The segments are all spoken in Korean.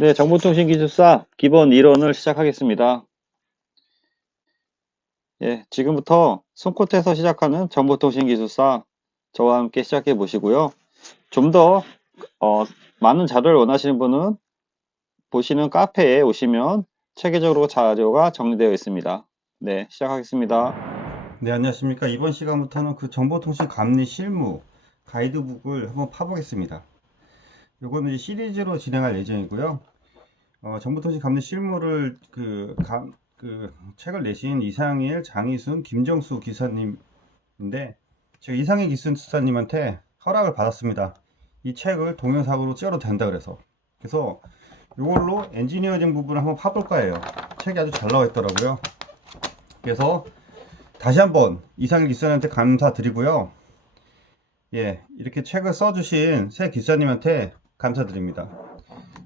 네, 정보통신기술사 기본 이론을 시작하겠습니다. 예, 지금부터 손끝에서 시작하는 정보통신기술사 저와 함께 시작해 보시고요. 좀 더 많은 자료를 원하시는 분은 보시는 카페에 오시면 체계적으로 자료가 정리되어 있습니다. 네, 시작하겠습니다. 네, 안녕하십니까. 이번 시간부터는 그 정보통신 감리 실무 가이드북을 한번 파보겠습니다. 요거는 이제 시리즈로 진행할 예정이고요. 정보통신 감리 실무를 그 책을 내신 이상일, 장희순, 김정수 기사님인데, 제가 이상일 기사님한테 허락을 받았습니다. 이 책을 동영상으로 찍어도 된다 그래서 요걸로 엔지니어링 부분을 한번 파볼 거예요. 책이 아주 잘 나와 있더라고요. 그래서 다시 한번 이상일 기사님한테 감사드리고요. 예, 이렇게 책을 써주신 새 기사님한테 감사드립니다.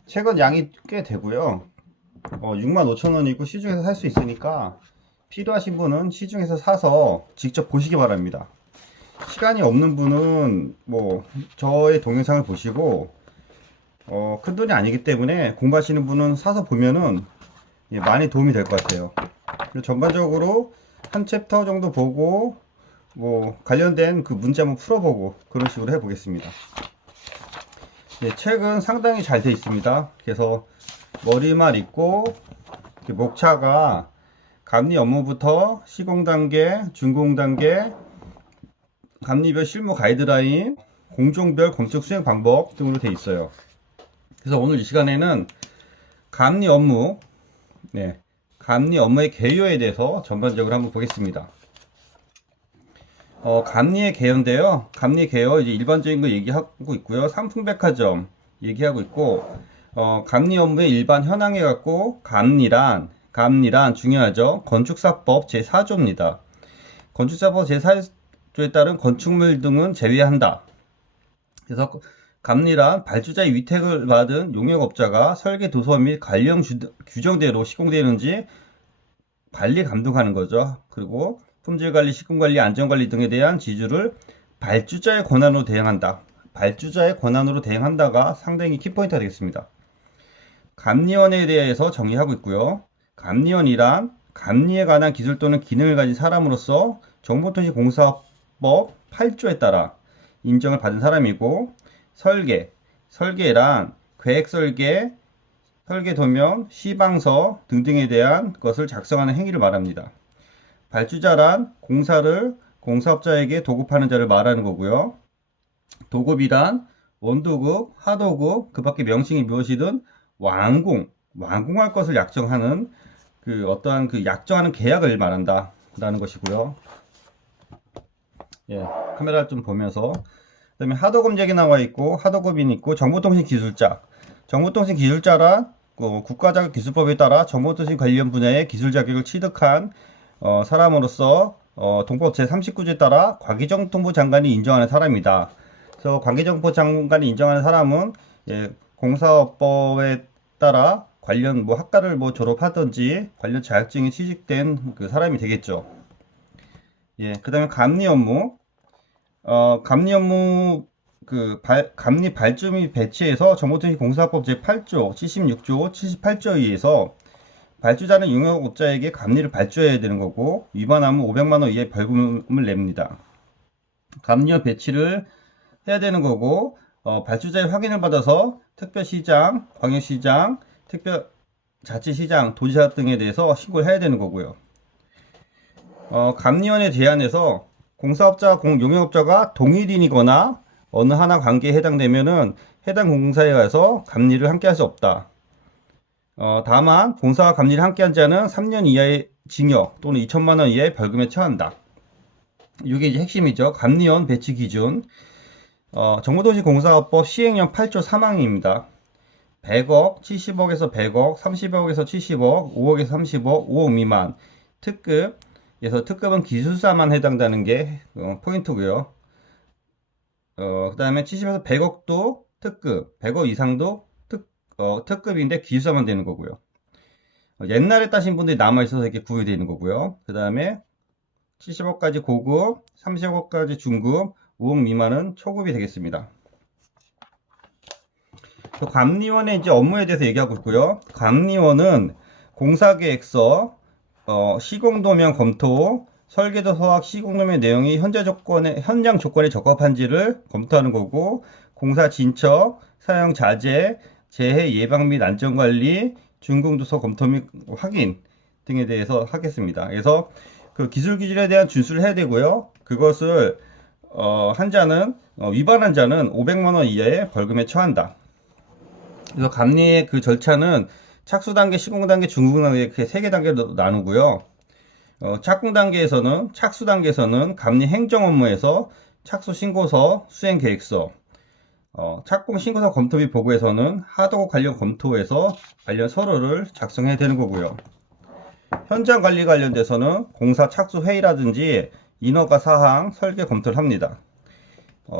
책은 양이 꽤 되고요. 65,000원이고 시중에서 살 수 있으니까 필요하신 분은 시중에서 사서 직접 보시기 바랍니다. 시간이 없는 분은 뭐 저의 동영상을 보시고 큰 돈이 아니기 때문에 공부하시는 분은 사서 보면은 많이 도움이 될 것 같아요. 전반적으로 한 챕터 정도 보고 뭐 관련된 그 문제 한번 풀어보고 그런 식으로 해보겠습니다. 네, 책은 상당히 잘 되어 있습니다. 그래서 머리말 있고 목차가 감리 업무부터 시공단계, 준공단계, 감리별 실무 가이드라인, 공종별 검증 수행 방법 등으로 되어 있어요. 그래서 오늘 이 시간에는 감리 업무, 네, 감리 업무의 개요에 대해서 전반적으로 한번 보겠습니다. 감리의 개요인데요. 감리 개요 이제 일반적인 거 얘기하고 있고요. 상품백화점 얘기하고 있고, 감리 업무의 일반 현황에 갖고 감리란 중요하죠. 건축사법 제4조입니다. 건축사법 제4조에 따른 건축물 등은 제외한다. 그래서 감리란 발주자의 위탁을 받은 용역업자가 설계 도서 및 관련 규정대로 시공되는지 관리 감독하는 거죠. 그리고 품질관리, 시공관리, 안전관리 등에 대한 지주를 발주자의 권한으로 대행한다. 발주자의 권한으로 대행한다가 상당히 키포인트가 되겠습니다. 감리원에 대해서 정의하고 있고요. 감리원이란 감리에 관한 기술 또는 기능을 가진 사람으로서 정보통신공사법 8조에 따라 인정을 받은 사람이고, 설계란 계획설계, 설계도면, 시방서 등등에 대한 것을 작성하는 행위를 말합니다. 발주자란 공사를 공사업자에게 도급하는 자를 말하는 거고요. 도급이란 원도급, 하도급, 그 밖에 명칭이 무엇이든 완공할 것을 약정하는 그 어떠한 그 약정하는 계약을 말한다 라는 것이고요. 예, 카메라를 좀 보면서 그 다음에 하도급 얘기 나와 있고, 하도급이 있고, 정보통신 기술자란 국가자격 기술법에 따라 정보통신 관련 분야의 기술 자격을 취득한 사람으로서 동법 제39조에 따라 과기정통부 장관이 인정하는 사람이다. 그래서 과기정통부 장관이 인정하는 사람은 공사업법에 따라 관련 뭐 학과를 뭐 졸업하든지 관련 자격증이 취득된 그 사람이 되겠죠. 예, 그다음에 감리 업무. 감리 업무 감리 발주 및 배치에서 정보통신공사법 제8조, 76조, 78조에 의해서 발주자는 용역업자에게 감리를 발주해야 되는 거고, 위반하면 500만 원 이하의 벌금을 냅니다. 감리원 배치를 해야 되는 거고, 발주자의 확인을 받아서 특별시장, 광역시장, 특별자치시장, 도지사 등에 대해서 신고를 해야 되는 거고요. 감리원에 제한해서 공사업자, 용역업자가 동일인이거나 어느 하나 관계에 해당되면은 해당 공사에 가서 감리를 함께 할 수 없다. 다만 공사와 감리를 함께한 자는 3년 이하의 징역 또는 2천만 원 이하의 벌금에 처한다. 이게 이제 핵심이죠. 감리원 배치 기준. 정보도시공사법 시행령 8조 3항입니다. 100억, 70억에서 100억, 30억에서 70억, 5억에서 30억, 5억 미만. 특급은 기술사만 해당되는 게 포인트고요. 그 다음에 70에서 100억도 특급, 100억 이상도 특급인데 기술사만 되는 거고요. 옛날에 따신 분들이 남아있어서 이렇게 구분이 되는 거고요. 그 다음에 70억까지 고급, 30억까지 중급, 5억 미만은 초급이 되겠습니다. 감리원의 이제 업무에 대해서 얘기하고 있고요. 감리원은 공사계획서, 시공도면 검토, 설계도 서약 시공도면 내용이 현장 조건에 적합한지를 검토하는 거고, 공사 진척, 사용 자재, 재해 예방 및 안전관리, 준공도서 검토 및 확인 등에 대해서 하겠습니다. 그래서 그 기술 기준에 대한 준수를 해야 되고요. 그것을 위반한 자는 500만 원 이하의 벌금에 처한다. 그래서 감리의 그 절차는 착수 단계, 시공 단계, 준공 단계 이렇게 세 개 단계로 나누고요. 착수 단계에서는 감리 행정 업무에서 착수 신고서, 수행 계획서, 착공 신고서 검토 및 보고에서는 하도 관련 검토에서 관련 서류를 작성해야 되는 거고요. 현장 관리 관련돼서는 공사 착수 회의라든지 인허가 사항 설계 검토를 합니다.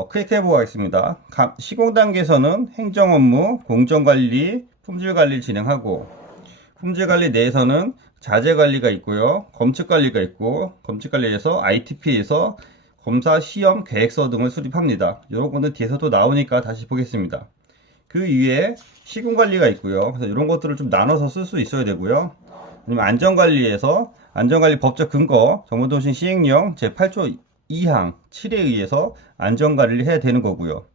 크게 해보겠습니다. 시공 단계에서는 행정 업무, 공정 관리, 품질 관리를 진행하고, 품질 관리 내에서는 자재 관리가 있고요, 검측 관리가 있고, 검측 관리에서 ITP에서 검사 시험 계획서 등을 수립합니다. 이런 거는 뒤에서도 나오니까 다시 보겠습니다. 그 위에 시공 관리가 있고요. 그래서 이런 것들을 좀 나눠서 쓸 수 있어야 되고요. 아니면 안전관리에서 안전관리 법적 근거, 정보통신 시행령 제8조 2항 7에 의해서 안전관리를 해야 되는 거고요.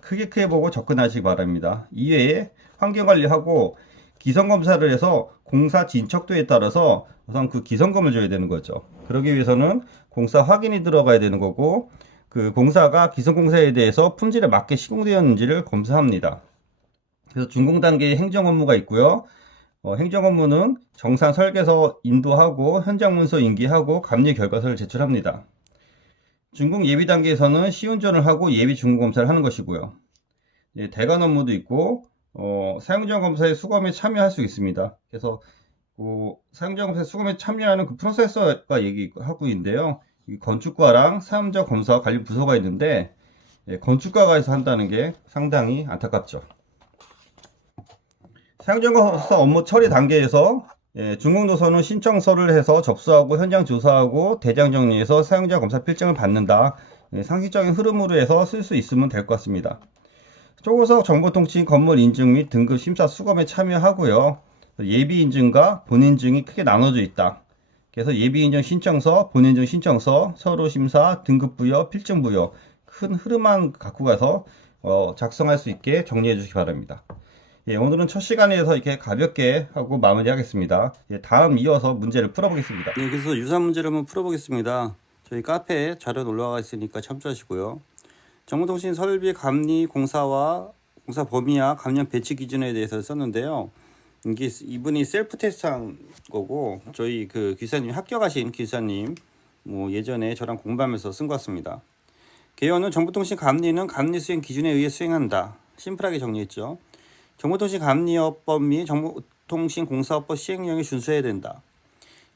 크게 보고 접근하시기 바랍니다. 이외에 환경관리하고 기성검사를 해서 공사 진척도에 따라서 우선 그 기성검을 줘야 되는 거죠. 그러기 위해서는 공사 확인이 들어가야 되는 거고, 그 공사가 기성공사에 대해서 품질에 맞게 시공되었는지를 검사합니다. 그래서 준공 단계의 행정 업무가 있고요. 행정 업무는 정산 설계서 인도하고 현장 문서 인계하고 감리 결과서를 제출합니다. 준공 예비 단계에서는 시운전을 하고 예비 준공 검사를 하는 것이고요. 대관 업무도 있고 사용자 검사의 수검에 참여할 수 있습니다. 그래서 사용자 검사의 수검에 참여하는 그 프로세서가 얘기하고 있는데요. 건축과랑 사용자 검사 관리 부서가 있는데 건축과가 해서 한다는 게 상당히 안타깝죠. 사용자검사 업무 처리 단계에서 준공도서는 신청서를 해서 접수하고 현장 조사하고 대장 정리해서 사용자 검사 필증을 받는다. 상식적인 흐름으로 해서 쓸 수 있으면 될 것 같습니다. 초고속 정보통신 건물 인증 및 등급 심사 수검에 참여하고요. 예비 인증과 본인증이 크게 나눠져 있다. 그래서 예비 인증 신청서, 본인증 신청서, 서류 심사, 등급 부여, 필증 부여 큰 흐름만 갖고 가서 작성할 수 있게 정리해 주시기 바랍니다. 오늘은 첫 시간에서 이렇게 가볍게 하고 마무리하겠습니다. 다음 이어서 문제를 풀어보겠습니다. 네, 그래서 유사 문제를 한번 풀어보겠습니다. 저희 카페에 자료 올라가 있으니까 참조하시고요. 정보통신 설비 감리 공사와 공사 범위와 감량 배치 기준에 대해서 썼는데요. 이분이 셀프 테스트한 거고 저희 그 기사님 합격하신 기사님 예전에 저랑 공부하면서 쓴 것 같습니다. 개요는 정보통신 감리는 감리 수행 기준에 의해 수행한다. 심플하게 정리했죠. 정보통신 감리업법 및 정보통신공사업법 시행령에 준수해야 된다.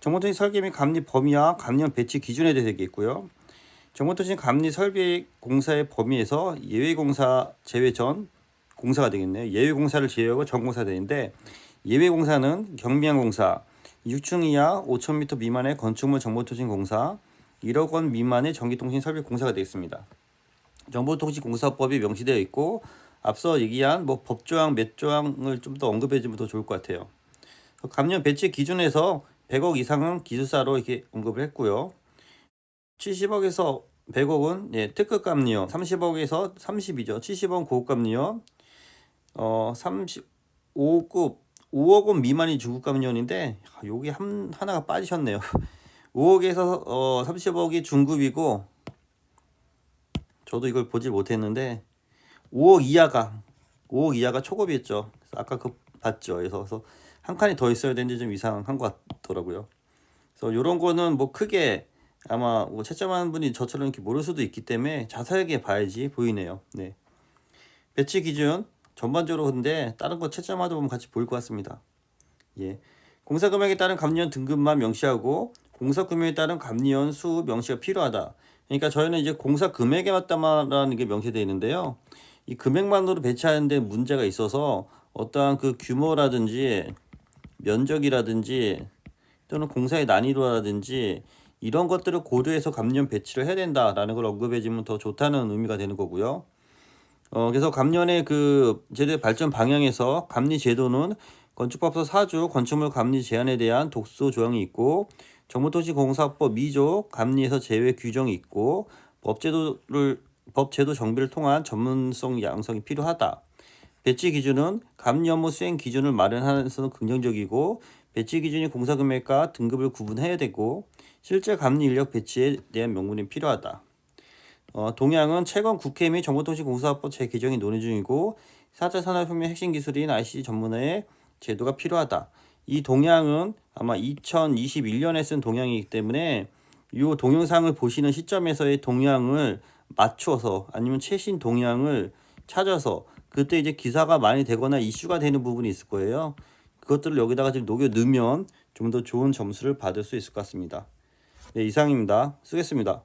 정보통신 설계 및 감리 범위와 감리원 배치 기준에 대해서 얘기했고요. 정보통신 감리 설비 공사의 범위에서 예외공사 제외 전 공사가 되겠네요. 예외공사를 제외하고 전공사 되는데 예외공사는 경비한 공사, 6층 이하 5,000m 미만의 건축물 정보통신 공사, 1억 원 미만의 전기통신 설비 공사가 되겠습니다. 정보통신공사법이 명시되어 있고 앞서 얘기한 법조항 몇 조항을 좀 더 언급해 주면 더 좋을 것 같아요. 감면 배치 기준에서 100억 이상은 기술사로 이렇게 언급을 했고요. 70억에서 100억은 특급 감리원, 30억에서 30이죠. 70억은 고급 감리원, 35급 5억 원 미만이 중급 감리원인데 여기 하나가 빠지셨네요. 5억에서 30억이 중급이고 저도 이걸 보질 못했는데 5억 이하가 초급이었죠. 그래서 아까 그 봤죠. 그래서 한 칸이 더 있어야 되는지 좀 이상한 것 같더라고요. 그래서 이런 거는 크게 아마 채점하는 분이 저처럼 이렇게 모를 수도 있기 때문에 자세하게 봐야지 보이네요. 네. 배치 기준 전반적으로 근데 다른 거 채점하다 보면 같이 보일 것 같습니다. 공사 금액에 따른 감리원 등급만 명시하고 공사 금액에 따른 감리원 수 명시가 필요하다. 그러니까 저희는 이제 공사 금액에 맞다라는 게 명시되어 있는데요. 이 금액만으로 배치하는 데 문제가 있어서 어떠한 그 규모라든지 면적이라든지 또는 공사의 난이도라든지 이런 것들을 고려해서 감리원 배치를 해야 된다라는 걸 언급해 주면 더 좋다는 의미가 되는 거고요. 그래서 감년의 그 제도의 발전 방향에서 감리 제도는 건축법서 4조 건축물 감리 제한에 대한 독소 조항이 있고 정보통신공사법 2조 감리에서 제외 규정이 있고 법제도 정비를 통한 전문성 양성이 필요하다. 배치 기준은 감리 업무 수행 기준을 마련하는 데서는 긍정적이고 배치 기준이 공사 금액과 등급을 구분해야 되고 실제 감리 인력 배치에 대한 명분이 필요하다. 동향은 최근 국회 및 정보통신공사법 재개정이 논의 중이고 4차 산업혁명 핵심 기술인 ICT 전문화의 제도가 필요하다. 이 동향은 아마 2021년에 쓴 동향이기 때문에 이 동영상을 보시는 시점에서의 동향을 맞춰서 아니면 최신 동향을 찾아서 그때 이제 기사가 많이 되거나 이슈가 되는 부분이 있을 거예요. 그것들을 여기다가 지금 녹여 넣으면 좀 더 좋은 점수를 받을 수 있을 것 같습니다. 네, 이상입니다. 쓰겠습니다.